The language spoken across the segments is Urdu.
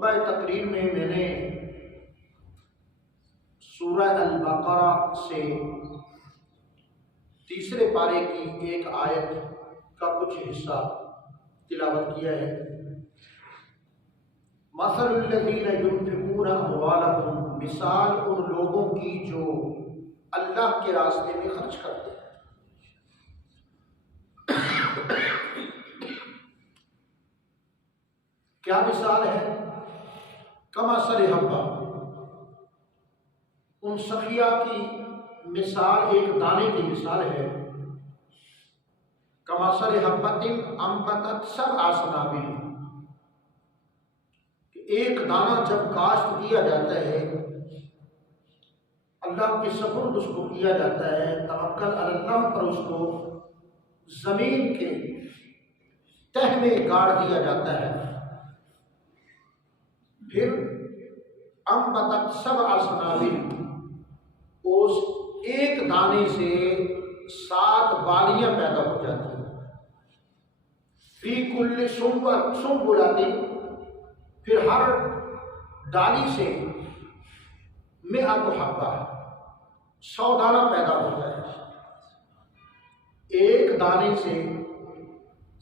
خطبہ تقریر میں نے سورہ البقرہ سے تیسرے پارے کی ایک آیت کا کچھ حصہ تلاوت کیا ہے۔ مثل الذین ينفقون اموالهم، مثال ان لوگوں کی جو اللہ کے راستے میں خرچ کرتے ہیں۔ کیا مثال ہے؟ کمثل حبہ، ان سخیہ کی مثال ایک دانے کی مثال ہے۔ کمثل حبۃ انبتت سبع سنابل، کہ ایک دانہ جب کاشت کیا جاتا ہے، اللہ کے سپرد اس کو کیا جاتا ہے، توکل علی اللہ پر اس کو زمین کے تہ میں گاڑ دیا جاتا ہے، پھر انبتت سبع سنابل، اس ایک دانے سے 7 بالیاں پیدا ہو جاتی ہیں۔ فی کل سنبلۃ، پھر ہر ڈالی سے 100 حبہ، 100 دانہ پیدا ہوتا ہے۔ ایک دانے سے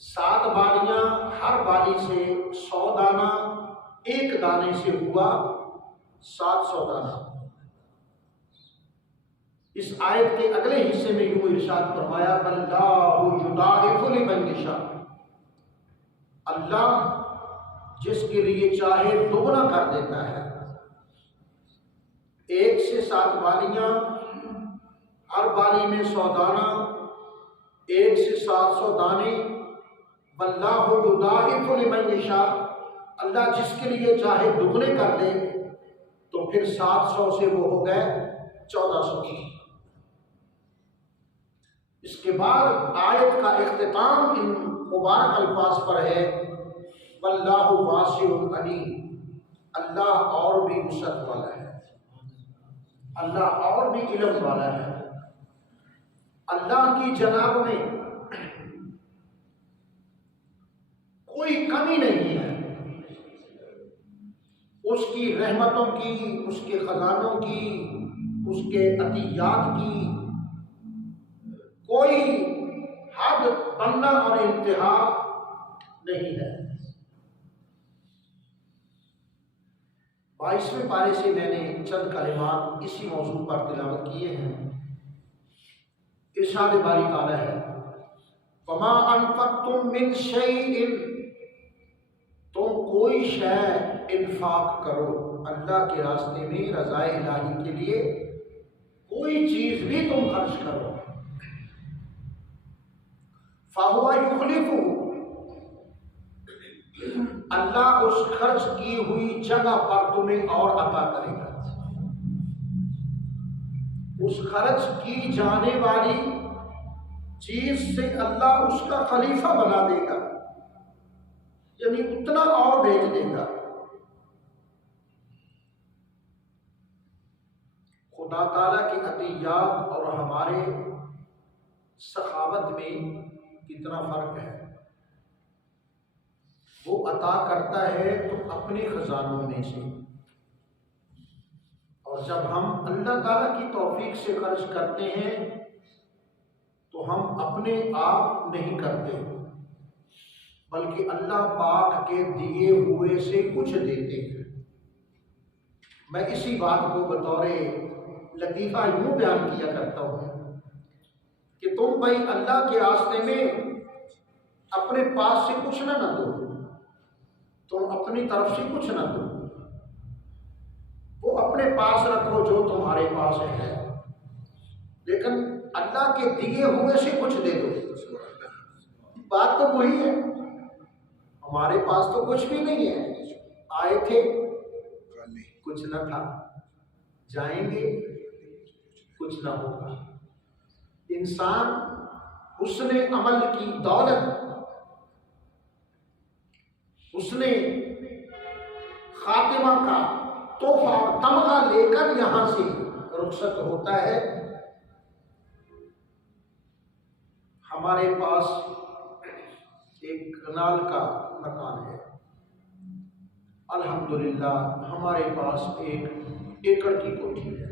7 بالیاں، ہر بالی سے 100 دانہ، ایک دانے سے ہوا 700 دانہ۔ اس آیت کے اگلے حصے میں یوں ارشاد فرمایا، اللہ یضاعف لمن یشاء، اللہ جس کے لیے چاہے دگنا کر دیتا ہے۔ 1 سے 7 بالیاں، ہر بالی میں 100 دانہ، 1 سے 700 دانے۔ واللہ یضاعف لمن یشاء، اللہ جس کے لیے چاہے دگنے کر دے، تو پھر 700 سے وہ ہو گئے 1400۔ اس کے بعد آیت کا اختتام ان مبارک الفاظ پر ہے، واللہ واسع علیم، اللہ اور بھی وسعت والا ہے، اللہ اور بھی علم والا ہے۔ اللہ کی جناب میں کوئی کمی نہیں ہے، اس کی رحمتوں کی، اس کے خزانوں کی، اس کے عطیات کی کوئی حد، بندہ اور انتہا نہیں ہے۔ 22ویں پارے سے میں نے چند کلمات اسی موضوع پر تلاوت کیے ہیں۔ ارشاد باری تعالیٰ ہے، وما انفقتم من شیء، تم کوئی شے انفاق کرو اللہ کے راستے میں، رضائے الہی کے لیے کوئی چیز بھی تم خرچ کرو، فَهُوَ يُخْلِفُهُ، اللہ اس خرچ کی ہوئی جگہ پر تمہیں اور عطا کرے گا۔ اس خرچ کی جانے والی چیز سے اللہ اس کا خلیفہ بنا دے گا، یعنی اتنا اور بھیج دے گا۔ خدا تعالیٰ کی عطیات اور ہمارے سخاوت میں کتنا فرق ہے۔ وہ عطا کرتا ہے تو اپنے خزانوں میں سے، اور جب ہم اللہ تعالیٰ کی توفیق سے خرچ کرتے ہیں تو ہم اپنے آپ نہیں کرتے، بلکہ اللہ پاک کے دیے ہوئے سے کچھ دیتے ہیں۔ میں اسی بات کو بطور لطیفہ یوں بیان کیا کرتا ہوں کہ تم بھائی اللہ کے راستے میں اپنے پاس سے کچھ نہ دو، تم اپنی طرف سے کچھ نہ دو، وہ اپنے پاس رکھو جو تمہارے پاس ہے، لیکن اللہ کے دیے ہوئے سے کچھ دے دو۔ بات تو وہی ہے، ہمارے پاس تو کچھ بھی نہیں ہے، آئے تھے کچھ نہ تھا، جائیں گے کچھ نہ ہوگا۔ انسان حسن عمل کی دولت، حسن خاتمہ کا تحفہ اور تمغہ لے کر یہاں سے رخصت ہوتا ہے۔ ہمارے پاس ایک کنال کا مکان ہے، الحمدللہ ہمارے پاس 1 ایکڑ کی کوٹھی ہے،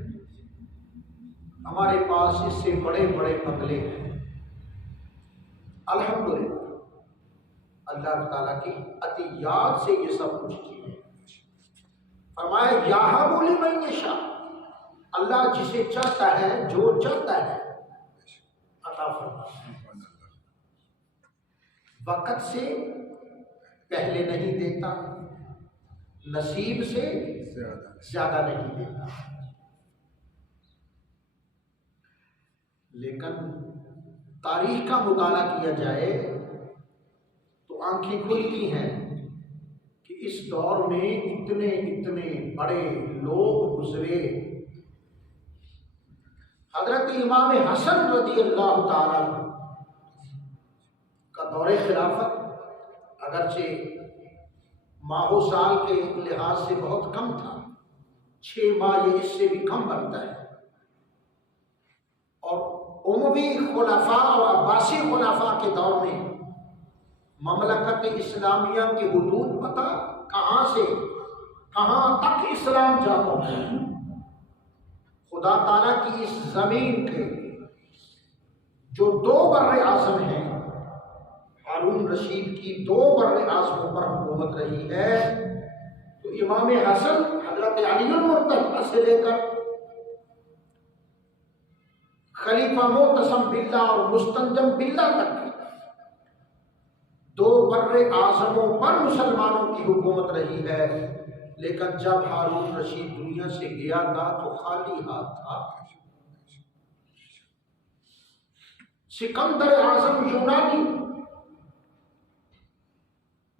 ہمارے پاس اس سے بڑے بڑے بنگلے ہیں، الحمدللہ اللہ تعالیٰ کی عطیات سے یہ سب کچھ کیے ہیں۔ فرمایا یہب لمن یشاء، اللہ جسے چاہتا ہے، جو چاہتا ہے عطا فرماتا ہے، وقت سے پہلے نہیں دیتا، نصیب سے زیادہ نہیں دیتا۔ لیکن تاریخ کا مطالعہ کیا جائے تو آنکھیں کھلتی ہیں کہ اس دور میں اتنے بڑے لوگ گزرے۔ حضرت امام حسن رضی اللہ تعالیٰ کا دور خلافت اگرچہ ماہ و سال کے لحاظ سے بہت کم تھا، 6 ماہ یہ اس سے بھی کم بنتا ہے، اور اموی خلفاء اور عباسی خلفاء کے دور میں مملکت اسلامیہ کی حدود پتہ کہاں سے کہاں تک اسلام جا پہنچا۔ خدا تعالیٰ کی اس زمین کے جو 2 بر اعظم ہیں، ہارون رشید کی 2 بر اعظموں پر حکومت رہی ہے، تو امام حسن حضرت علی المرتضی سے لے کر خلیفہ معتصم باللہ اور مستنجم باللہ تک 2 بر اعظموں پر مسلمانوں کی حکومت رہی ہے۔ لیکن جب ہارون رشید دنیا سے گیا تھا تو خالی ہاتھ تھا۔ سکندر اعظم یونانی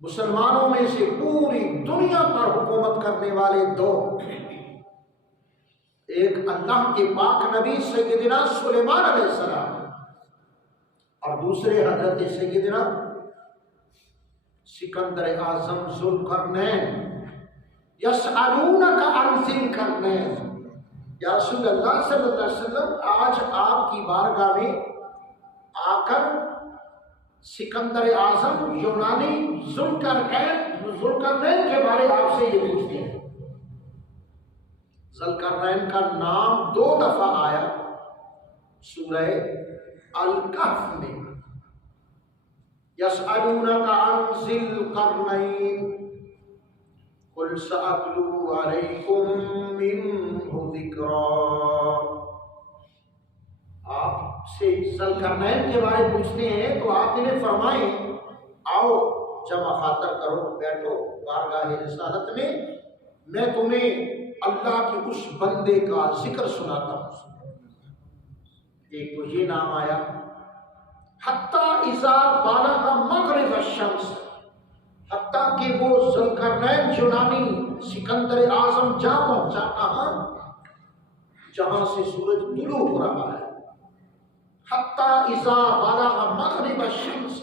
مسلمانوں میں سے پوری دنیا پر حکومت کرنے والے 2، ایک اللہ کے پاک نبی سیدنا سلیمان علیہ السلام اور دوسرے حضرت سیدنا سکندر اعظم ذوالقرنین۔ یسألونک عن ذی القرنین، یا رسول اللہ صلی اللہ علیہ وسلم آج آپ کی بارگاہ میں آ کر سکندر اعظم یونانی ذوالقرنین کے بارے آپ سے یہ پوچھتے ہیں۔ ذوالقرنین کا نام 2 دفعہ آیا سورہ الکہف میں، یسألونک عن ذی القرنین قل سأتلو علیکم منہ ذکرا۔ آپ سے ذوالقرنین کے بارے پوچھتے ہیں تو آپ انہیں فرمائیں آؤ جمع خاطر کرو، بیٹھو بارگاہ رسالت میں تمہیں اللہ کے اس بندے کا ذکر سناتا ہوں۔ ایک تو یہ نام آیا، حتیٰ اذا بالغ مغرب الشمس، حتیٰ کہ وہ ذوالقرنین یونانی سکندر اعظم جا پہنچا کہاں؟ جہاں سے سورج طلوع ہو رہا ہے۔ حتیٰ اذا بالغ مغرب الشمس،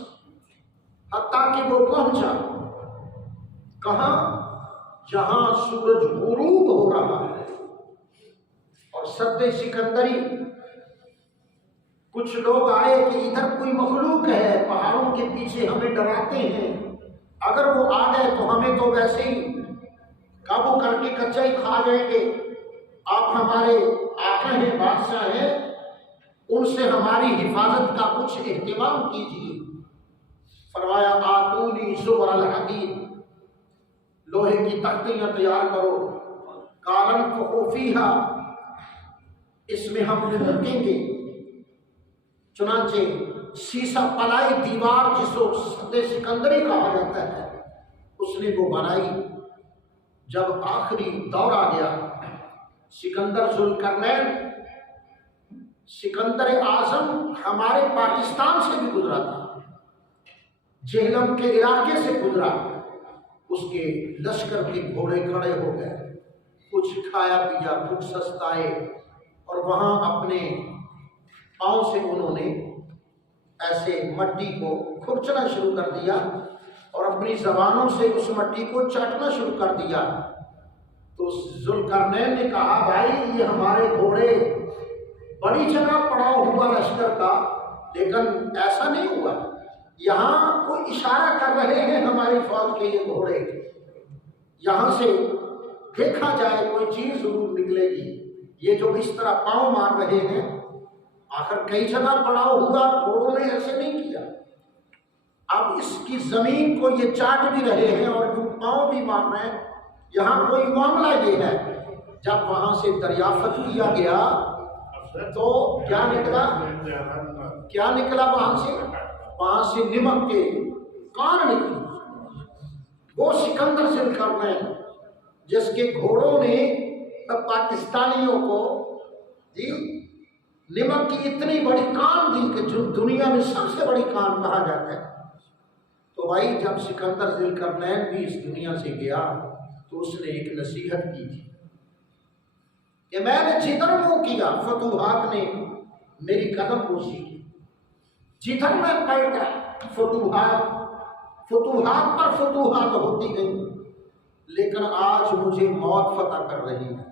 حتیٰ کہ وہ پہنچا کہاں؟ جہاں سورج غروب ہو رہا ہے۔ اور سد سکندری، کچھ لوگ آئے کہ ادھر کوئی مخلوق ہے، پہاڑوں کے پیچھے ہمیں ڈراتے ہیں، اگر وہ آ گئے تو ہمیں تو ویسے ہی قابو کر کے کچا ہی کھا جائیں گے، آپ ہمارے آقا ہیں، بادشاہ ہیں، ان سے ہماری حفاظت کا کچھ اہتمام کیجیے۔ فرمایا آتونی زبر الحدید، لوہے کی تختیاں تیار کرو، کالن فیہا، اس میں ہم رکھیں گے۔ چنانچہ سیسا پلائی دیوار جس کو سد سکندری کہا جاتا ہے، اس نے وہ بنائی۔ جب آخری دور آ گیا، سکندر ذوالقرنین، سکندر اعظم ہمارے پاکستان سے بھی گزرا تھا، جہلم کے علاقے سے گزرا، اس کے لشکر کے گھوڑے کھڑے ہو گئے، کچھ کھایا پیا، کچھ سستائے، اور وہاں اپنے پاؤں سے انہوں نے ایسے مٹی کو کھرچنا شروع کر دیا اور اپنی زبانوں سے اس مٹی کو چاٹنا شروع کر دیا۔ تو ذوالقرنین نے کہا بھائی یہ ہمارے گھوڑے بڑی جگہ پڑاؤ ہوا لشکر کا، لیکن ایسا نہیں ہوا، یہاں کوئی اشارہ کر رہے ہیں ہماری فوج کے یہ گھوڑے، یہاں سے دیکھا جائے کوئی چیز ضرور نکلے گی۔ یہ جو اس طرح پاؤں مار رہے ہیں، آخر کئی جگہ پڑاؤ ہوا، گھوڑوں نے ایسے نہیں کیا، اب اس کی زمین کو یہ چاٹ بھی رہے ہیں اور جو پاؤں بھی مار رہے ہیں۔ یہاں کوئی معاملہ یہ ہے، جب وہاں سے دریافت کیا گیا تو کیا نکلا وہاں سے نمک کے کان نکلی۔ وہ سکندر ذوالقرنین جس کے گھوڑوں نے پاکستانیوں کو نمک کی اتنی بڑی کان دی کہ جو دنیا میں سب سے بڑی کان کہا جاتا ہے۔ تو بھائی جب سکندر ذوالقرنین بھی اس دنیا سے گیا تو اس نے ایک نصیحت کی تھی کہ میں نے جدھر منہ کیا فتوحات نے میری قدم بوسی کی، جدھر میں بیٹھا فتوحات پر فتوحات ہوتی گئی، لیکن آج مجھے موت فتح کر رہی ہے۔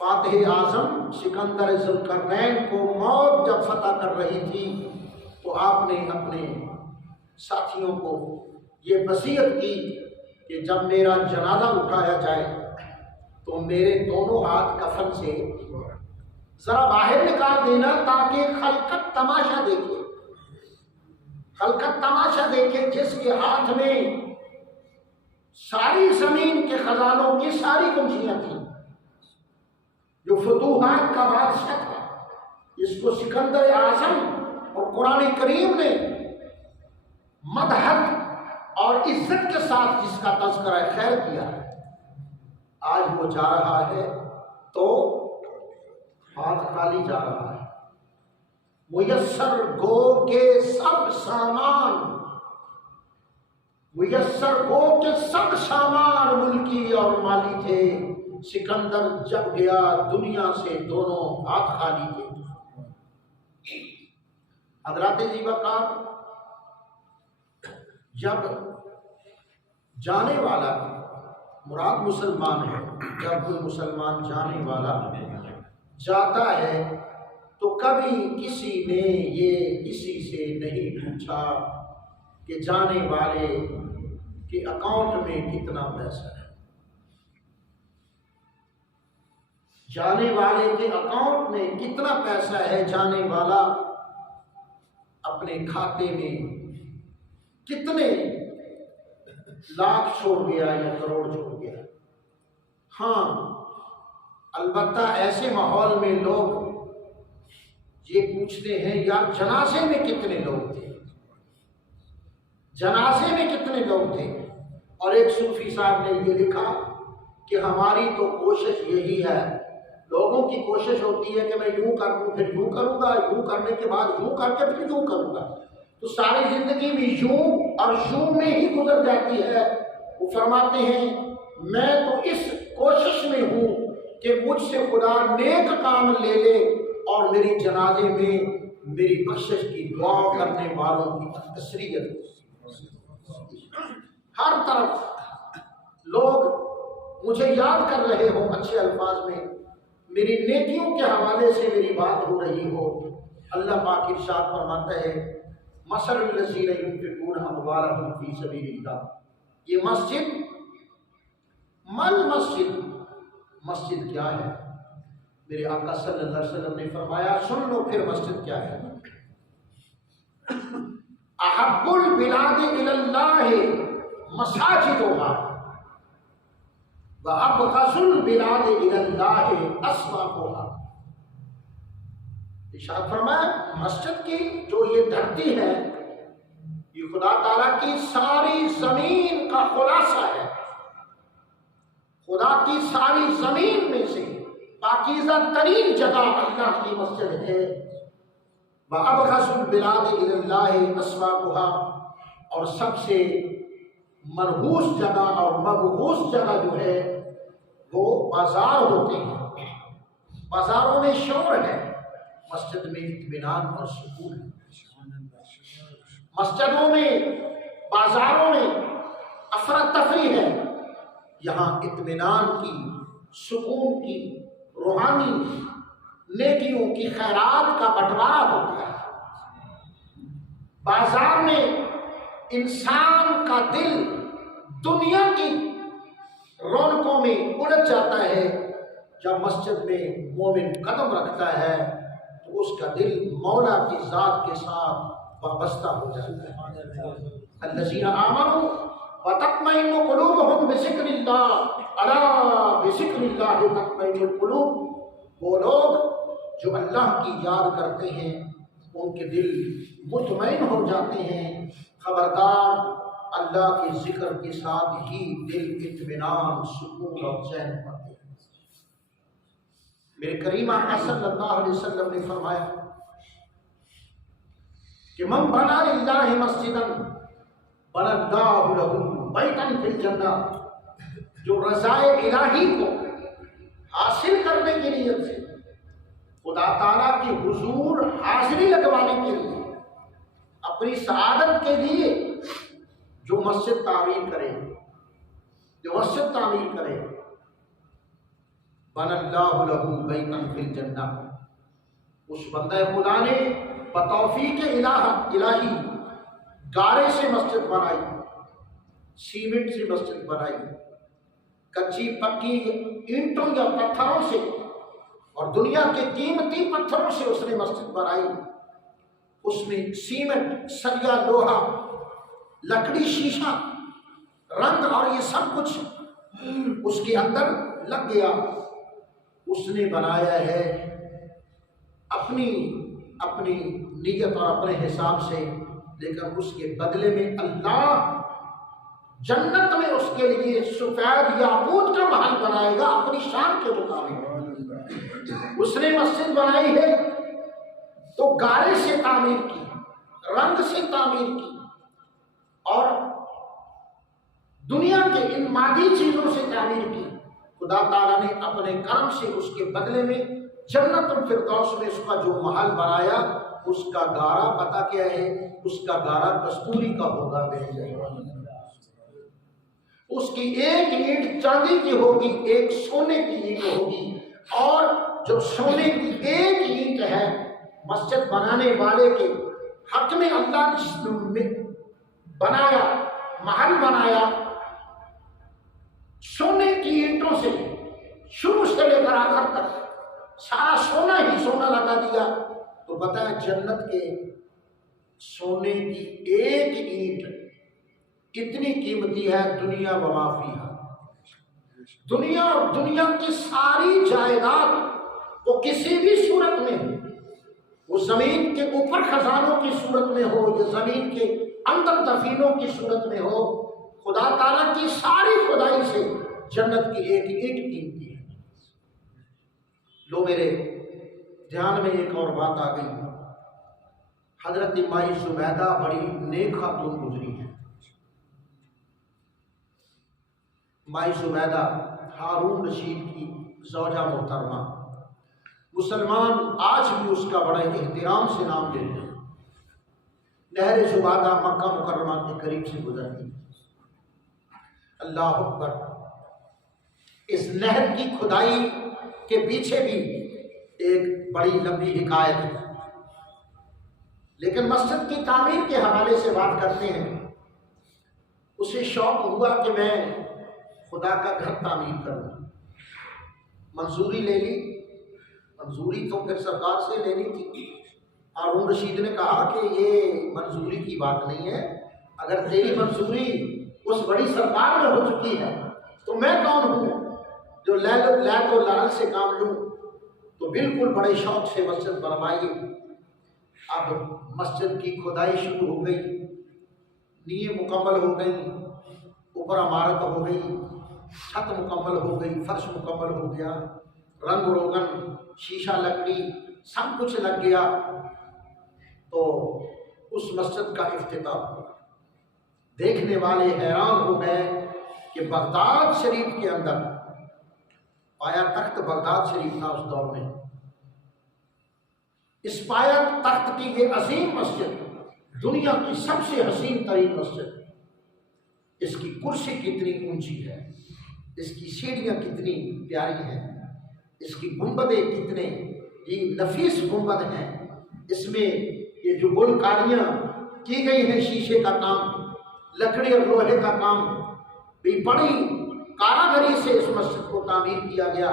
فاتح اعظم سکندر ذوالقرنین کو موت جب فتح کر رہی تھی تو آپ نے اپنے ساتھیوں کو یہ وصیت کی کہ جب میرا جنازہ اٹھایا جائے تو میرے دونوں ہاتھ کفن سے ذرا باہر نکال دینا تاکہ خلقت تماشا دیکھے جس کے ہاتھ میں ساری زمین کے خزانوں کی ساری کنجیاں تھیں، جو فتوحات کا بادشاہ تھا، اس کو سکندر اعظم اور قرآن کریم نے مدحت اور عزت کے ساتھ جس کا تذکرہ خیر کیا ہے، آج وہ جا رہا ہے تو ہاتھ خالی جا رہا ہے۔ میسر گو کے سب سامان ملکی اور مالی تھے، سکندر جب گیا دنیا سے دونوں ہاتھ خالی تھے۔ حضرات جی وقار جب جانے والا مراد مسلمان ہے، جب کوئی مسلمان جانے والا جاتا ہے تو کبھی کسی نے یہ کسی سے نہیں پوچھا کہ جانے والے کے اکاؤنٹ میں کتنا پیسہ ہے، جانے والے کے اکاؤنٹ میں کتنا پیسہ ہے، جانے والا اپنے کھاتے میں کتنے لاکھ چھوڑ گیا یا کروڑ چھوڑ گیا۔ ہاں البتہ ایسے ماحول میں لوگ یہ پوچھتے ہیں یار جنازے میں کتنے لوگ تھے، جنازے میں کتنے لوگ تھے۔ اور ایک صوفی صاحب نے یہ لکھا کہ ہماری تو کوشش یہی ہے، لوگوں کی کوشش ہوتی ہے کہ میں یوں کر دوں پھر یوں کروں گا، یوں کرنے کے بعد یوں کر کے پھر یوں کروں گا، تو ساری زندگی بھی یوں اور یوں میں ہی گزر جاتی ہے۔ وہ فرماتے ہیں میں تو اس کوشش میں ہوں کہ مجھ سے خدا نیک کام لے لے اور میری جنازے میں میری بخشش کی دعا کرنے والوں کی اکثریت ہو۔ ہر طرف لوگ مجھے یاد کر رہے ہوں اچھے الفاظ میں، میری نیکیوں کے حوالے سے میری بات ہو رہی ہو۔ اللہ پاک ارشاد فرماتا ہے مثل الذین ينفقون اموالهم فی سبیل اللہ، یہ مسجد کیا ہے؟ میرے آقا صلی اللہ علیہ وسلم نے فرمایا سن لو پھر مسجد کیا ہے۔ احب البلاد الی اللہ مساجدها وابغض البلاد الی اللہ اسواقها۔ ارشاد فرمایا مسجد کی جو یہ دھرتی ہے یہ خدا تعالیٰ کی ساری زمین کا خلاصہ ہے، خدا کی ساری زمین میں سے پاکیزہ ترین جگہ اللہ کی مسجد ہے۔ وَأَبْغَضُ الْبِلَادِ إِلَى اللَّهِ أَسْوَاقُهَا، اور سب سے منحوس جگہ اور مبغوض جگہ جو ہے وہ بازار ہوتے ہیں، بازاروں میں شور ہے، مسجد میں اطمینان اور سکون ہے۔ مسجدوں میں بازاروں میں افراتفری ہے، یہاں اطمینان کی، سکون کی، روحانی نیکیوں کی، خیرات کا بٹوارا ہوتا ہے۔ بازار میں انسان کا دل دنیا کی رونقوں میں الجھ جاتا ہے، جب مسجد میں مومن قدم رکھتا ہے تو اس کا دل مولا کی ذات کے ساتھ وابستہ ہو جاتا ہے۔ الذین آمنوا وتطمئن قلوبهم بذکر اللہ الا بذکر اللہ تطمئن القلوب، وہ لوگ جو اللہ کی یاد کرتے ہیں ان کے دل مطمئن ہو جاتے ہیں۔ خبردار، اللہ کے ذکر کے ساتھ ہی دل اطمینان، سکون اور چین پاتے ہیں۔ میرے کریم آقا صلی اللہ علیہ وسلم نے فرمایا کہ من بنا للہ مسجدا بنا اللہ لہ بیتا فی الجنہ، جو رضائے الہی کو حاصل کرنے کی نیت سے خدا تعالیٰ کی حضور حاضری لگوانے کے لیے، اپنی سعادت کے لیے جو مسجد تعمیر کرے، بن اللہ لہ بیتا فی الجنہ، اس بندہ خدا نے بتوفیق الہی گارے سے مسجد بنائی، سیمنٹ سے مسجد بنائی، کچی پکی اینٹوں یا پتھروں سے اور دنیا کے قیمتی پتھروں سے اس نے مسجد بنائی۔ اس میں سیمنٹ، سریا، لوہا، لکڑی، شیشہ، رنگ اور یہ سب کچھ اس کے اندر لگ گیا۔ اس نے بنایا ہے اپنی نیت اور اپنے حساب سے، لیکن اس کے بدلے میں اللہ جنت میں اس کے لیے سفید یاقوت کا محل بنائے گا اپنی شان کے مطابق۔ اس نے مسجد بنائی ہے تو گارے سے تعمیر کی، رنگ سے تعمیر کی، اور دنیا کے ان مادی چیزوں سے تعمیر کی۔ خدا تعالیٰ نے اپنے کرم سے اس کے بدلے میں جنت الفردوس میں اس کا جو محل بنایا، اس کا گارا پتہ کیا ہے؟ اس کا گارا کستوری کا ہوگا۔ اس کی ایک اینٹ چاندی کی ہوگی، ایک سونے کی اینٹ ہوگی، اور جو سونے کی ایک اینٹ ہے مسجد بنانے والے کے حق میں اللہ نے بنایا، محل بنایا، سونے کی اینٹوں سے شروع سے لے کر آخر تک سارا سونا ہی سونا لگا دیا، تو بتایا جنت کے سونے کی ایک اینٹ اتنی قیمتی ہے دنیا و ما فیہا۔ دنیا اور دنیا کی ساری جائیداد وہ کسی بھی صورت میں ہو، وہ زمین کے اوپر خزانوں کی صورت میں ہو یا زمین کے اندر دفینوں کی صورت میں ہو، خدا تعالیٰ کی ساری خدائی سے جنت کی ایک اینٹ قیمتی ہے۔ لو میرے دھیان میں ایک اور بات آ گئی۔ حضرت مائی زبیدہ بڑی نیک خاتون گزری ہے۔ مائی زبیدہ ہارون رشید کی زوجہ محترمہ، مسلمان آج بھی اس کا بڑا احترام سے نام لیتے ہیں۔ نہر زبادہ مکہ مکرمہ کے قریب سے گزرتی ہے۔ اللہ اکبر! اس نہر کی کھدائی کے پیچھے بھی ایک بڑی لمبی حکایت ہے، لیکن مسجد کی تعمیر کے حوالے سے بات کرتے ہیں۔ اسے شوق ہوا کہ میں خدا کا گھر تعمیر کروں، منظوری لے لی۔ منظوری تو پھر سرکار سے لینی تھی۔ ہارون رشید نے کہا کہ یہ منظوری کی بات نہیں ہے، اگر تیری منظوری اس بڑی سرکار میں ہو چکی ہے تو میں کون ہوں جو لال و لال سے کام لوں؟ تو بالکل بڑے شوق سے مسجد بنوائی۔ اب مسجد کی کھدائی شروع ہو گئی، نیے مکمل ہو گئی، اوپر عمارت ہو گئی، چھت مکمل ہو گئی، فرش مکمل ہو گیا، رنگ روگن، شیشہ لکڑی سب کچھ لگ گیا۔ تو اس مسجد کا افتتاح ہوا۔ دیکھنے والے حیران ہو گئے کہ بغداد شریف کے اندر، پایا تخت بغداد شریف تھا اس دور میں، اس پایا تخت کی یہ عظیم مسجد، دنیا کی سب سے حسین ترین مسجد، اس کی کرسی کتنی اونچی ہے، اس کی سیڑھیاں کتنی پیاری ہیں، اس کی گنبدیں کتنے یہ نفیس گنبد ہیں، اس میں یہ جو گلکاریاں کی گئی ہیں، شیشے کا کام، لکڑی اور لوہے کا کام، بھی بڑی کاراگری سے اس مسجد کو تعمیر کیا گیا،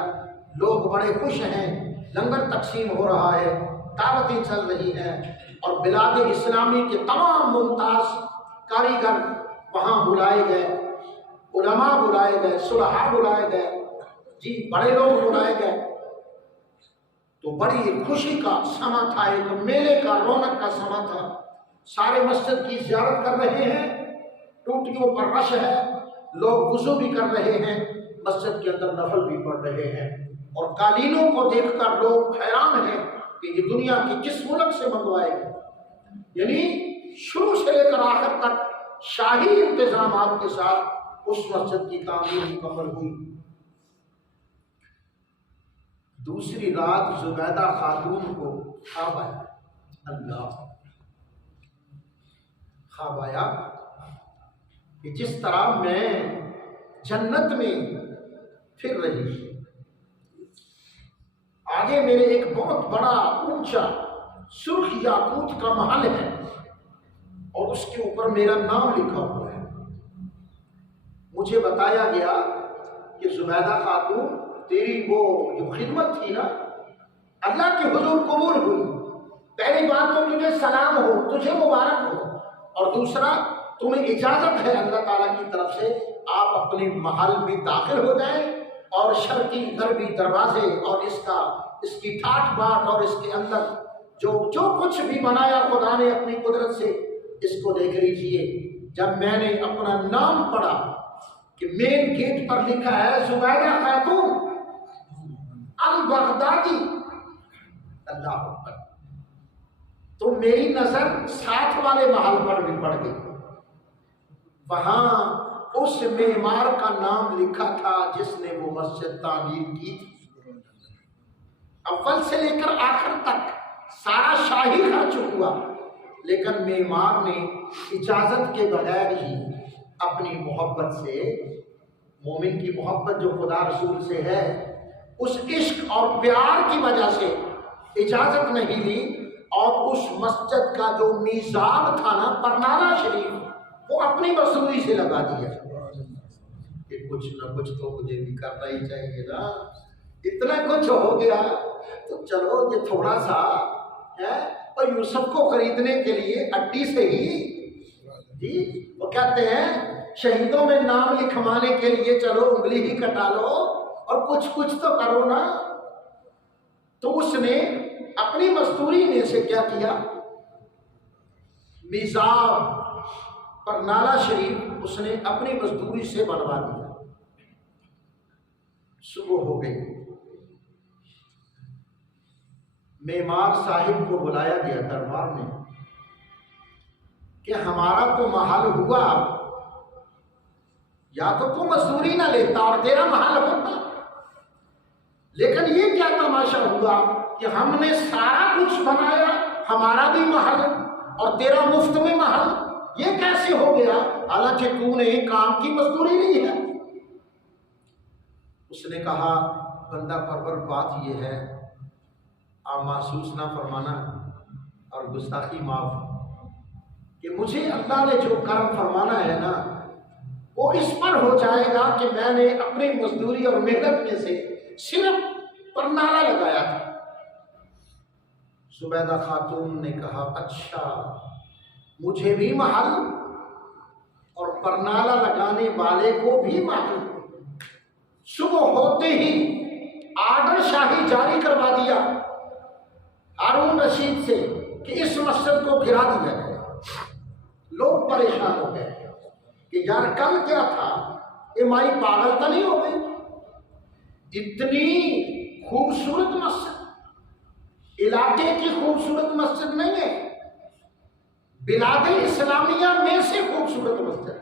لوگ بڑے خوش ہیں، لنگر تقسیم ہو رہا ہے، دعوتیں چل رہی ہیں، اور بلاد اسلامی کے تمام ممتاز کاریگر وہاں بلائے گئے، علماء بلائے گئے، صلحاء بلائے گئے، جی بڑے لوگ بلائے گئے۔ تو بڑی خوشی کا سما تھا، ایک میلے کا، رونق کا سما تھا۔ سارے مسجد کی زیارت کر رہے ہیں، ٹوٹیوں پر رش ہے، لوگ وضو بھی کر رہے ہیں، مسجد کے اندر نفل بھی پڑھ رہے ہیں، اور قالینوں کو دیکھ کر لوگ حیران ہیں کہ یہ دنیا کی کس ملک سے منگوائے گئے، یعنی شروع سے لے کر آخر تک شاہی انتظامات کے ساتھ اس مسجد کی تعمیر مکمل ہوئی۔ دوسری رات زبیدہ خاتون کو خواب آیا، اللہ خواب آیا کہ جس طرح میں جنت میں پھر رہی ہوں، آگے میرے ایک بہت بڑا اونچا سرخ یاقوت کا محل ہے، اور اس کے اوپر میرا نام لکھا ہوا ہے۔ مجھے بتایا گیا کہ زبیدہ خاتون تیری وہ جو خدمت تھی نا، اللہ کے حضور قبول ہوئی۔ پہلی بات تو تجھے سلام ہو، تجھے مبارک ہو، اور دوسرا تمہیں اجازت ہے اللہ تعالیٰ کی طرف سے آپ اپنے محل میں داخل ہو جائیں، اور شرقی غربی دروازے اور اس کی ٹھاٹ باٹ اور اس کے اندر جو کچھ بھی بنایا خدا نے اپنی قدرت سے، اس کو دیکھ لیجئے۔ جب میں نے اپنا نام پڑھا کہ مین گیٹ پر لکھا ہے زبیدہ خاتون البغدادی، اللہ اکبر، تو میری نظر ساتھ والے محل پر بھی پڑ گئی۔ وہاں اس معمار کا نام لکھا تھا جس نے وہ مسجد تعمیر کی تھی۔ اول سے لے کر آخر تک سارا شاہی خرچ ہوا، لیکن معمار نے اجازت کے بغیر ہی اپنی محبت سے، مومن کی محبت جو خدا رسول سے ہے، اس عشق اور پیار کی وجہ سے اجازت نہیں لی، اور اس مسجد کا جو میزاب تھا نا، پرنالہ شریف، وہ اپنی مزدوری سے لگا دیا کہ کچھ نہ کچھ تو مجھے بھی کرنا ہی چاہیے نا، اتنا کچھ ہو گیا تو چلو یہ تھوڑا سا ہے۔ اور یوسف کو خریدنے کے لیے اڈی سے ہی، جی وہ کہتے ہیں شہیدوں میں نام لکھوانے کے لیے چلو انگلی ہی کٹا لو اور کچھ تو کرو نا۔ تو اس نے اپنی مزدوری میں سے کیا کیا، میزاب پر نالہ شریف اس نے اپنی مزدوری سے بنوا دیا۔ صبح ہو گئی، معمار صاحب کو بلایا گیا دربار میں کہ ہمارا تو محل ہوا، یا تو مزدوری نہ لیتا اور تیرا محل ہوتا، لیکن یہ کیا تماشا ہوا کہ ہم نے سارا کچھ بنایا، ہمارا بھی محل اور تیرا مفت میں محل، یہ کیسے ہو گیا حالانکہ تو نے کام کی مزدوری لی ہے۔ اس نے کہا بندہ پرور بات یہ ہے، آپ محسوس نہ فرمانا اور گستاخی معاف، کہ مجھے اللہ نے جو کرم فرمانا ہے نا، وہ اس پر ہو جائے گا کہ میں نے اپنی مزدوری اور محنت میں سے صرف پرنالہ لگایا تھا۔ زبیدہ خاتون نے کہا اچھا، مجھے بھی محل اور پرنالہ لگانے والے کو بھی محل۔ صبح ہوتے ہی آرڈر شاہی جاری کروا دیا ہارون رشید سے کہ اس مسجد کو گرا دیا جائے۔ لوگ پریشان ہو گئے کہ یار کل کیا تھا، یہ مائی پاگل تو نہیں ہو گئی، اتنی خوبصورت مسجد، علاقے کی خوبصورت مسجد نہیں ہے، بلاد اسلامیہ میں سے خوبصورت مسجد،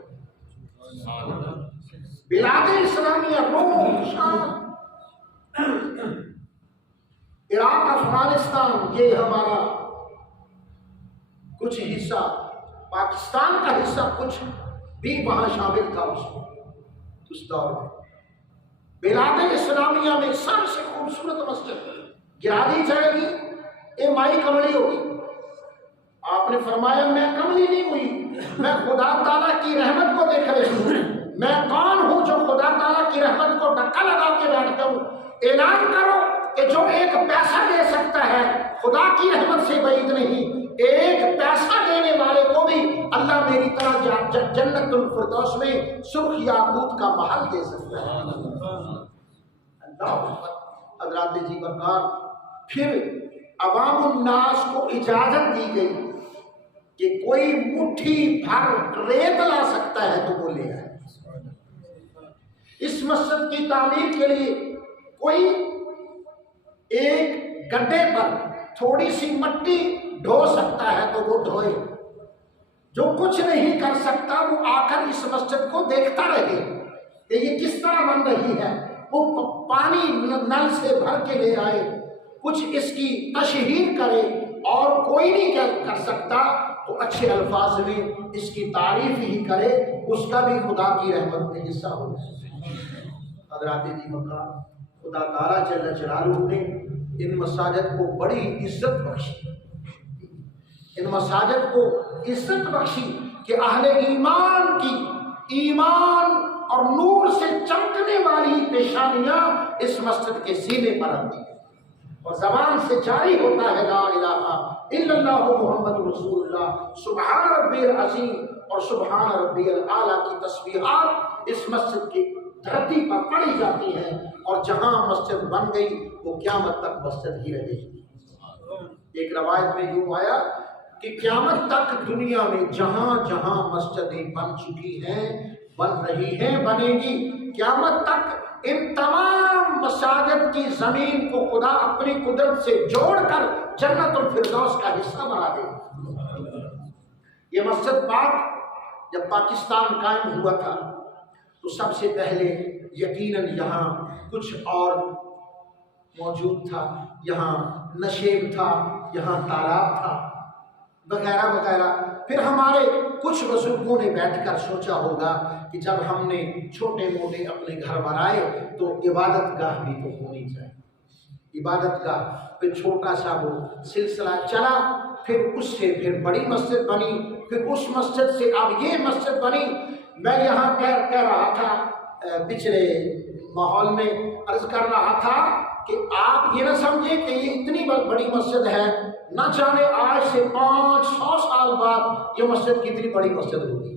بلاد اسلامیہ، روم، شام، عراق، افغانستان، یہ ہمارا کچھ حصہ، پاکستان کا حصہ کچھ بھی وہاں شامل تھا اس دور میں۔ بلاد اسلامیہ میں سب سے خوبصورت مسجد گرا دی جائے گی، یہ مائی کملی ہوگی۔ آپ نے فرمایا میں کملی نہیں ہوئی، میں خدا تعالیٰ کی رحمت کو دیکھ رہی ہوں میں کون ہوں جو خدا تعالیٰ کی رحمت کو ڈکا لگا کے بیٹھ جاؤں؟ اعلان کرو کہ جو ایک پیسہ دے سکتا ہے خدا کی رحمت سے بعید نہیں، ایک پیسہ دینے والے کو بھی اللہ میری طرح جنت الفردوس میں سرخ یاقوت کا محل دے سکتا ہے۔ اللہ حضرات جی برکار، پھر عوام الناس کو اجازت دی گئی کہ کوئی مٹھی بھر ریت لا سکتا ہے تو وہ لے آئے۔ اس مسجد کی تعمیر کے لیے کوئی ایک گڈھے پر تھوڑی سی مٹی ڈھو سکتا ہے تو وہ ڈھوئے، جو کچھ نہیں کر سکتا وہ آ کر اس مسجد کو دیکھتا رہے کہ یہ کس طرح بن رہی ہے، وہ پانی نل سے بھر کے لے آئے، کچھ اس کی تشہیر کرے، اور کوئی نہیں کر سکتا تو اچھے الفاظ میں اس کی تعریف ہی کرے، اس کا بھی خدا کی رحمت میں حصہ ہو جائے۔ حضرات جی مکہ، خدا تعالیٰ جل جلالہ نے ان مساجد کو بڑی عزت بخشی، ان مساجد کو عزت بخشی کہ اہل ایمان کی ایمان اور نور سے چمکنے والی پیشانیاں اس مسجد کے سینے پر آتی ہیں، اور زبان سے جاری ہوتا ہے لا الہ الا اللہ محمد رسول اللہ، سبحان ربی العظیم اور سبحان ربی الاعلیٰ کی تسبیحات اس مسجد کی دھرتی پر پڑھی جاتی ہیں، اور جہاں مسجد بن گئی وہ قیامت تک مسجد ہی رہے گی۔ ایک روایت میں یوں آیا کہ قیامت تک دنیا میں جہاں جہاں مسجدیں بن چکی ہیں، بن رہی ہیں، بنے گی، قیامت تک ان تمام مساجد کی زمین کو خدا اپنی قدرت سے جوڑ کر جنت الفردوس کا حصہ بنا دے۔ یہ مسجد پاک جب پاکستان قائم ہوا تھا تو سب سے پہلے یقیناً یہاں کچھ اور موجود تھا، یہاں نشیب تھا، یہاں تالاب تھا وغیرہ وغیرہ۔ پھر ہمارے کچھ بزرگوں نے بیٹھ کر سوچا ہوگا کہ جب ہم نے چھوٹے موٹے اپنے گھر بنائے تو عبادت گاہ بھی تو ہونی چاہیے، عبادت گاہ۔ پھر چھوٹا سا وہ سلسلہ چلا، پھر اس سے پھر بڑی مسجد بنی، پھر اس مسجد سے اب یہ مسجد بنی۔ میں یہاں کہہ رہا تھا پچھلے ماحول میں عرض کر رہا تھا کہ آپ یہ نہ سمجھیں کہ یہ اتنی بڑی مسجد ہے، نہ جانے آج سے 500 سال بعد یہ مسجد کتنی بڑی مسجد ہوگی۔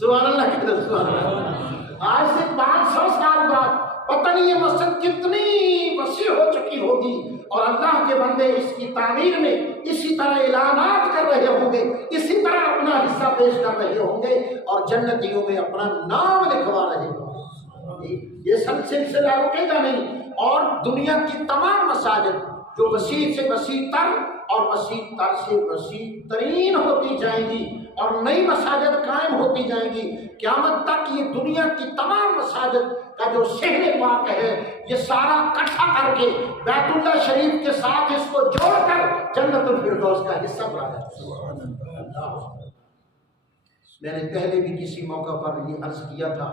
سبحان اللہ کہتے ہیں، سبحان اللہ۔ آج سے 500 سال بعد پتہ نہیں یہ مسجد کتنی وسیع ہو چکی ہوگی، اور اللہ کے بندے اس کی تعمیر میں اسی طرح اعلانات کر رہے ہوں گے، اسی طرح اپنا حصہ پیش کر رہے ہوں گے، اور جنتیوں میں اپنا نام لکھوا رہے ہوں گے۔ یہ سلسلہ رکے گا نہیں، اور دنیا کی تمام مساجد جو وسیع سے وسیع تر اور وسیع تر سے وسیع ترین ہوتی جائیں گی، اور نئی مساجد قائم ہوتی جائیں گی، قیامت تک یہ دنیا کی تمام مساجد کا جو شہر پاک ہے یہ سارا اکٹھا کر کے بیت اللہ شریف کے ساتھ اس کو جوڑ کر جنت الفردوس کا حصہ بنا ہے۔ میں نے پہلے بھی کسی موقع پر یہ عرض کیا تھا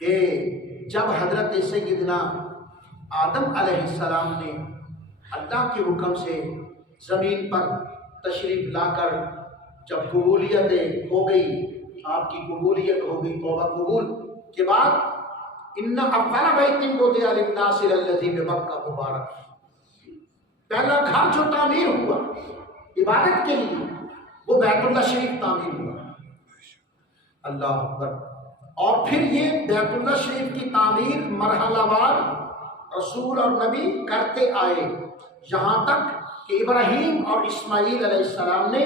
کہ جب حضرت سیدنا آدم علیہ السلام نے اللہ کے حکم سے زمین پر تشریف لا کر جب قبولیت ہو گئی، آپ کی قبولیت ہو گئی، توبہ قبول کے بعد، ان اول بیت وضع للناس الذی ببکہ مبارک، پہلا گھر جو تعمیر ہوا عبادت کے لیے وہ بیت اللہ شریف تعمیر ہوا۔ اللہ اکبر۔ اور پھر یہ بیت اللہ شریف کی تعمیر مرحلہ وار رسول اور نبی کرتے آئے، یہاں تک کہ ابراہیم اور اسماعیل علیہ السلام نے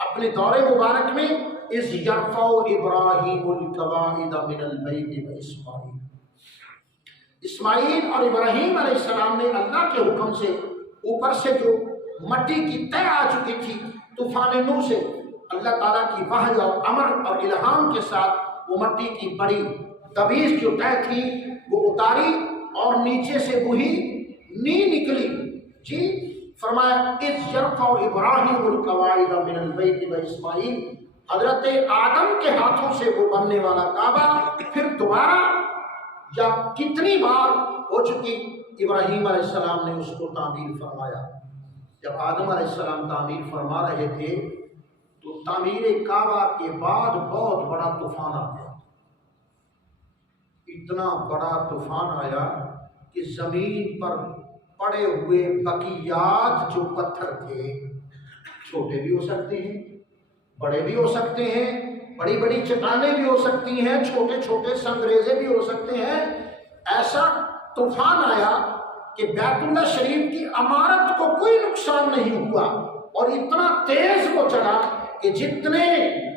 اپنے دور مبارک میں اذ یرفع ابراہیم القواعد من البیت واسماعیل، اسماعیل اور ابراہیم علیہ السلام نے اللہ کے حکم سے اوپر سے جو مٹی کی طے آ چکی تھی طوفان نوح سے، اللہ تعالیٰ کی وحی اور امر اور الہام کے ساتھ وہ مٹی کی بڑی تبیز جو طے تھی وہ اتاری، اور نیچے سے وہی نی نکلی۔ جی فرمایا اذ یرفع ابراہیم القواعد من البیت واسماعیل، حضرت آدم کے ہاتھوں سے وہ بننے والا کعبہ پھر دوبارہ یا کتنی بار ہو چکی، ابراہیم علیہ السلام نے اس کو تعمیر فرمایا۔ جب آدم علیہ السلام تعمیر فرما رہے تھے تو تعمیر کعبہ کے بعد بہت بڑا طوفان آ گیا. اتنا بڑا طوفان آیا کہ زمین پر پڑے ہوئے بقیات جو پتھر تھے، چھوٹے بھی ہو سکتے ہیں، بڑے بھی ہو سکتے ہیں، بڑی بڑی چٹانیں بھی ہو سکتی ہیں، چھوٹے چھوٹے سنگریزے بھی ہو سکتے ہیں، ایسا طوفان آیا کہ بیت اللہ شریف کی عمارت کو کوئی نقصان نہیں ہوا، اور اتنا تیز وہ چلا کہ جتنے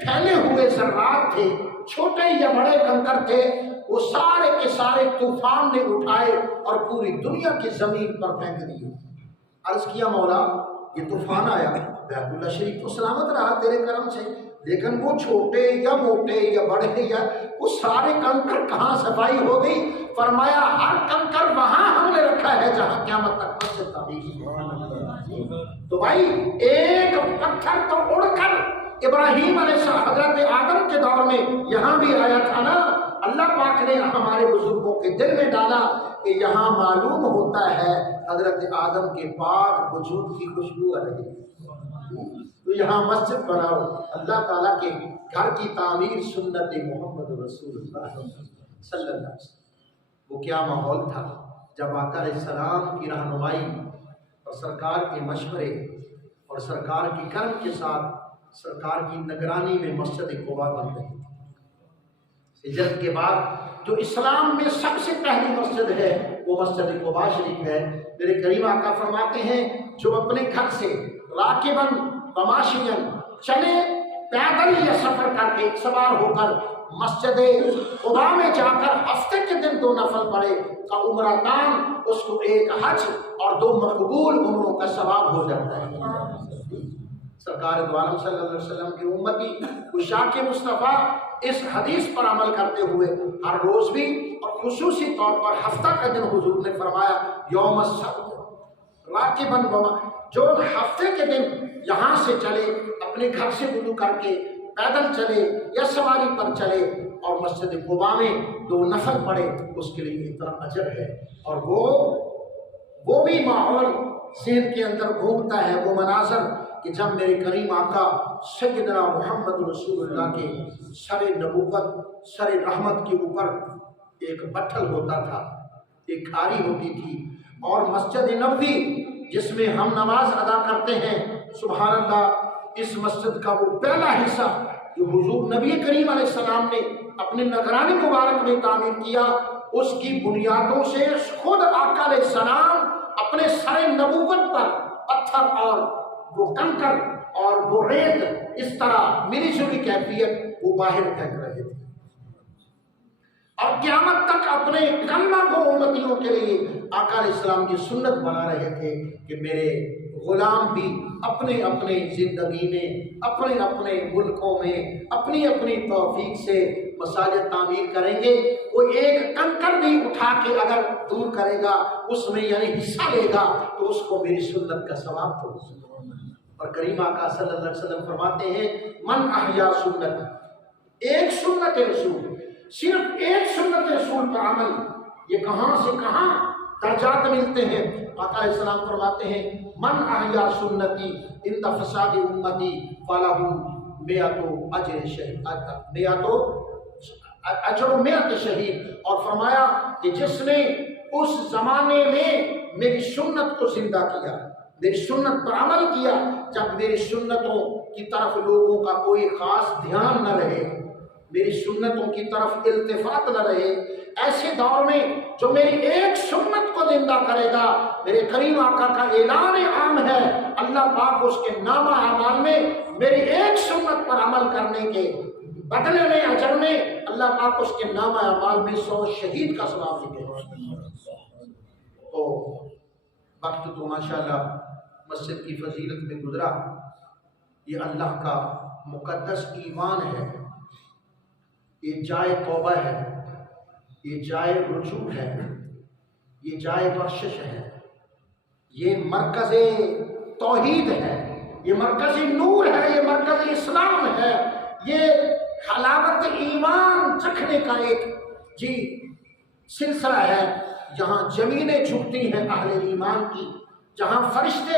پھیلے ہوئے ذرات تھے، چھوٹے یا بڑے کنکر تھے، وہ سارے کے سارے طوفان نے اٹھائے اور پوری دنیا کی زمین پر پھینک دیے. عرض کیا مولا یہ طوفان آیا، بیت اللہ شریف تو سلامت رہا تیرے کرم سے، لیکن وہ چھوٹے یا موٹے یا بڑے یا وہ سارے کنکر کہاں صفائی ہو گئی؟ فرمایا ہر کنکر وہاں ہم نے رکھا ہے جہاں قیامت تک مسجد تعمیر. تو بھائی ایک پتھر تو اڑ کر ابراہیم علیہ السلام حضرت آدم کے دور میں یہاں بھی آیا تھا نا. اللہ پاک نے ہمارے بزرگوں کے دل میں ڈالا کہ یہاں معلوم ہوتا ہے حضرت آدم کے پاک وجود کی خوشبو آ رہی ہے، تو یہاں مسجد بناؤ. اللہ تعالیٰ کے گھر کی تعمیر سنت محمد رسول اللہ صلی اللہ علیہ وسلم. وہ کیا ماحول تھا جب آقا علیہ السلام کی رہنمائی اور سرکار کے مشورے اور سرکار کی کرم کے ساتھ سرکار کی نگرانی میں مسجد قباء بن رہی تھی. ہجرت کے بعد جو اسلام میں سب سے پہلی مسجد ہے وہ مسجد قباء شریف ہے. میرے کریم آقا فرماتے ہیں جو اپنے گھر سے راکباً وماشیاً چلے، پیدل یا سفر کر کے سوار ہو کر مسجد قباء میں جا کر ہفتے کے دن 2 نفل پڑھے کا عمرتان، اس کو ایک حج اور 2 مقبول عمروں کا ثواب ہو جاتا ہے. سرکار دو عالم صلی اللہ علیہ وسلم کی امتی عشاق مصطفیٰ اس حدیث پر عمل کرتے ہوئے ہر روز بھی اور خصوصی طور پر ہفتہ کا دن حضور نے فرمایا یوم السبت راکباً وما، جو ہفتے کے دن یہاں سے چلے، اپنے گھر سے وضو کر کے پیدل چلے یا سواری پر چلے اور مسجد قباء میں 2 نفل پڑھے، اس کے لیے اتنا اجر ہے. اور وہ بھی ماحول ذہن کے اندر گھومتا ہے، وہ مناظر کہ جب میرے کریم آقا سیدنا محمد رسول اللہ کے سر نبوت، سر رحمت کے اوپر ایک بٹھل ہوتا تھا، ایک کھاری ہوتی تھی، اور مسجد نبوی جس میں ہم نماز ادا کرتے ہیں، سبحان اللہ، اس مسجد کا وہ پہلا حصہ جو حضور نبی کریم علیہ السلام نے اپنے نگرانی مبارک میں تعمیر کیا، اس کی بنیادوں سے خود آقا علیہ السلام اپنے سر نبوت پر پتھر اور وہ کنکر اور وہ ریت اس طرح ملی جلی کیفیت وہ باہر پھینک رہے تھے، اور قیامت تک اپنے کلمہ کو امتیوں کے لیے آقا علیہ السلام کی سنت بنا رہے تھے کہ میرے غلام بھی اپنے اپنے زندگی میں، اپنے اپنے ملکوں میں اپنی اپنی توفیق سے مساجد تعمیر کریں گے. وہ ایک کنکر بھی اٹھا کے اگر دور کرے گا، اس میں یعنی حصہ لے گا، تو اس کو میری سنت کا ثواب تو. اور کریم آقا صلی اللہ علیہ وسلم فرماتے ہیں من احیا سنت، ایک سنت رسول، صرف ایک سنت رسول پر عمل، یہ کہاں سے کہاں درجات ملتے ہیں. آقا علیہ السلام فرماتے ہیں من احیا سنتی عند فساد امتی فلہ مئۃ اجر شہید، اجر 100 شہید. اور فرمایا کہ جس نے اس زمانے میں میری سنت کو زندہ کیا، میری سنت پر عمل کیا، جب میری سنتوں کی طرف لوگوں کا کوئی خاص دھیان نہ رہے، میری سنتوں کی طرف التفات نہ رہے، ایسے دور میں جو میری ایک سنت کو زندہ کرے گا، میرے کریم آقا کا اعلان عام ہے، اللہ پاک اس کے نامہ اعمال میں میری ایک سنت پر عمل کرنے کے بدلے میں، اجر میں، اللہ پاک اس کے نامہ اعمال میں 100 شہید کا ثواب لکھے. تو وقت تو ماشاءاللہ مسجد کی فضیلت میں گزرا. یہ اللہ کا مقدس ایمان ہے، یہ جائے توبہ ہے، یہ جائے رجوع ہے، یہ جائے بخشش ہے، یہ مرکز توحید ہے، یہ مرکز نور ہے، یہ مرکز اسلام ہے، یہ حلاوت ایمان چکھنے کا ایک سلسلہ ہے. جہاں زمینیں جھکتی ہیں اہل ایمان کی، جہاں فرشتے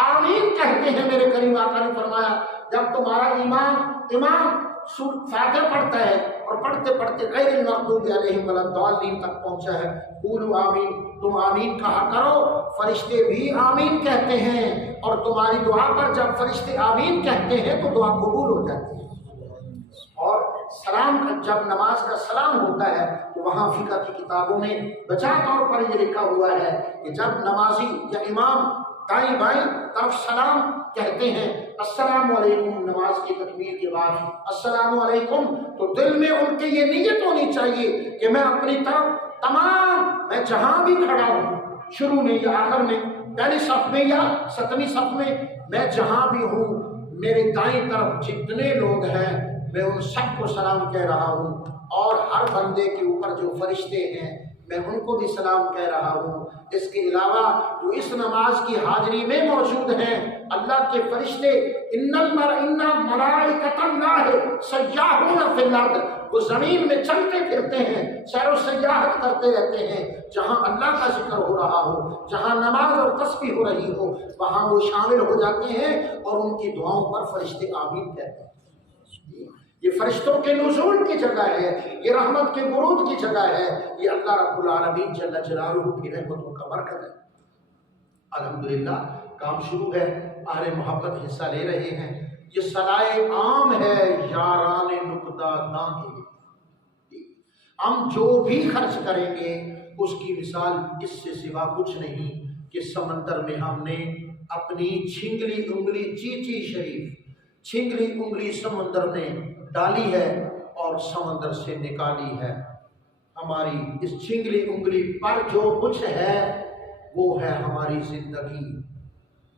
آمین کہتے ہیں. میرے کریم آقا نے فرمایا جب تمہارا امام فاتحہ پڑھتا ہے اور پڑھتے پڑھتے غیر المغضوب علیہم ولا الضالین تک پہنچا ہے، قولوا آمین، تم آمین کہا کرو، فرشتے بھی آمین کہتے ہیں، اور تمہاری دعا پر جب فرشتے آمین کہتے ہیں تو دعا قبول ہو جاتی ہے۔ اور سلام کا جب نماز کا سلام ہوتا ہے تو وہاں فقہ کی کتابوں میں بجا طور پر یہ لکھا ہوا ہے کہ جب نمازی یا امام دائیں بائیں طرف سلام کہتے ہیں، السلام علیکم، نماز کی تکبیر کے بعد السلام علیکم، تو دل میں ان کی یہ نیت ہونی چاہیے کہ میں اپنی طرف میں جہاں بھی کھڑا ہوں، شروع میں یا آخر میں، پہلی صف میں یا 7ویں صف میں جہاں بھی ہوں، میرے دائیں طرف جتنے لوگ ہیں میں ان سب کو سلام کہہ رہا ہوں، اور ہر بندے کے اوپر جو فرشتے ہیں میں ان کو بھی سلام کہہ رہا ہوں۔ اس کے علاوہ جو اس نماز کی حاضری میں موجود ہیں، اللہ کے فرشتے ان ملائکۃ اللہ سیاحون فی الارض، وہ زمین میں چلتے پھرتے ہیں، سیر و سیاحت کرتے رہتے ہیں، جہاں اللہ کا ذکر ہو رہا ہو، جہاں نماز اور تسبیح ہو رہی ہو، وہاں وہ شامل ہو جاتے ہیں اور ان کی دعاؤں پر فرشتے آمین کہتے ہیں۔ یہ فرشتوں کے نزول کی جگہ ہے، یہ رحمت کے ورود کی جگہ ہے، یہ اللہ رب العالمین جل جلالہ کی رحمتوں کا مرکز ہے۔ الحمدللہ کام شروع ہے، اہل محبت حصہ لے رہے ہیں، یہ صلائے عام ہے یاران نقطہ داں کے لیے۔ ہم جو بھی خرچ کریں گے اس کی مثال اس سے سوا کچھ نہیں کہ سمندر میں ہم نے اپنی چھنگلی انگلی چیچی شریف چھنگلی انگلی سمندر میں ڈالی ہے اور سمندر سے نکالی ہے۔ ہماری اس چھنگلی انگلی پر جو کچھ ہے وہ ہے ہماری زندگی۔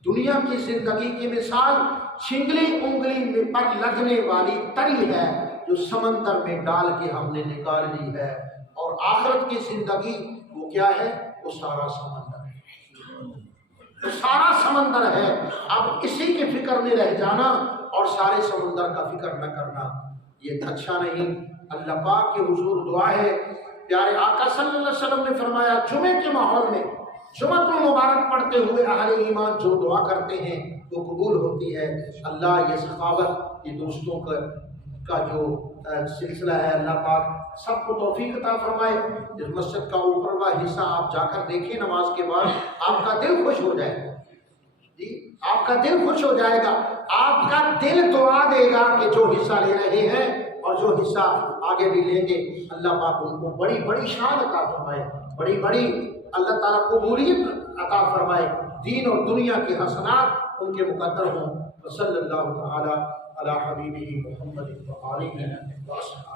دنیا کی زندگی کی مثال چھنگلی انگلی پر لگنے والی تری ہے جو سمندر میں ڈال کے ہم نے نکال لی ہے، اور آخرت کی زندگی وہ کیا ہے؟ وہ سارا سمندر ہے، وہ سارا سمندر ہے۔ اب اسی کی فکر میں رہ جانا اور سارے سمندر کا فکر نہ کرنا یہ اچھا نہیں۔ اللہ پاک کے حضور دعا ہے، پیارے آقا صلی اللہ علیہ وسلم نے فرمایا جمعے کے ماحول میں جمعۃ المبارک پڑھتے ہوئے اہل ایمان جو دعا کرتے ہیں وہ قبول ہوتی ہے۔ اللہ یہ سخاوت، یہ دوستوں کا جو سلسلہ ہے، اللہ پاک سب کو توفیق عطا فرمائے۔ اس مسجد کا اوپرلا حصہ آپ جا کر دیکھیں، نماز کے بعد آپ کا دل خوش ہو جائے گا، جی آپ کا دل خوش ہو جائے گا، آپ کا دل دعا دے گا کہ جو حصہ لے رہے ہیں اور جو حصہ آگے بھی لیں گے، اللہ پاک ان کو بڑی بڑی شان عطا فرمائے، بڑی بڑی اللہ تعالیٰ قبولیت عطا فرمائے، دین اور دنیا کے حسنات ان کے مقدر ہوں۔ صلی اللہ تعالی علی حبیبہ محمد و آلہ وصحبہ۔